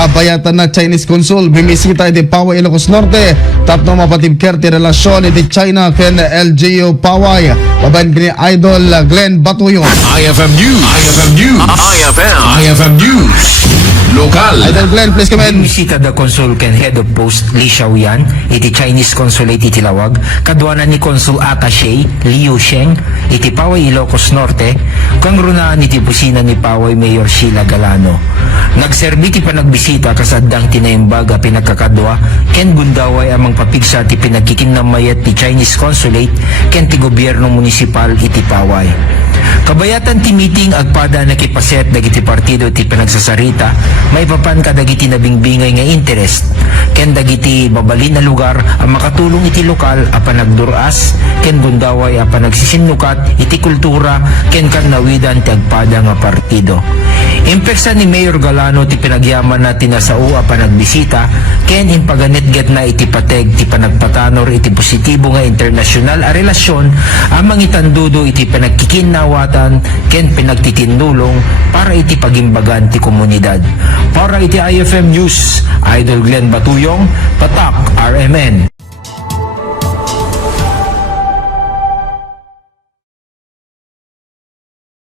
Kabayatan na Chinese consul bimisita iti Paway Ilocos Norte tapno mapatibker ti relasyon iti China ken LGU Paway. Babayan kini Idol Glenn Batuyon. IFM News. IFM News. IFM News. Lokal. Idol Glenn, please come in. Bisita the consul ken head of post Li Xiaoyan iti Chinese consulate iti Lawag, kadwanan ni consul attaché Liu Sheng iti Paway Ilocos Norte, kang runaan iti busina ni Paway Mayor Sheila Galano. Nagserbi ti panagbisita kasaddang tinaimbaga pinagkakadwa ken gundaway amang papigsa ti pinagkikinnamayat ti Chinese consulate ken ti gobyerno munisipal iti Paway. Kabayatan ti meeting agpada nakipaset dagiti partido ti pinagsasarita may papan kadagiti nabingbingay nga interest ken dagiti babalin na lugar ang makatulong iti lokal a panagduras ken gundaway a panagsisinukat iti kultura ken kannawidan ti agpada nga partido. Impeksa ni Mayor Galano ti pinagyaman na tinasao a panagbisita ken impaganetget na iti pateg ti panagpatanor iti positibo nga internasyonal a relasyon amang itandudo iti panagkikinawatan ken pinagtitinulong para iti pagimbagan ti komunidad. Para iti IFM News, Idol Glenn Batuyong, Patak, RMN.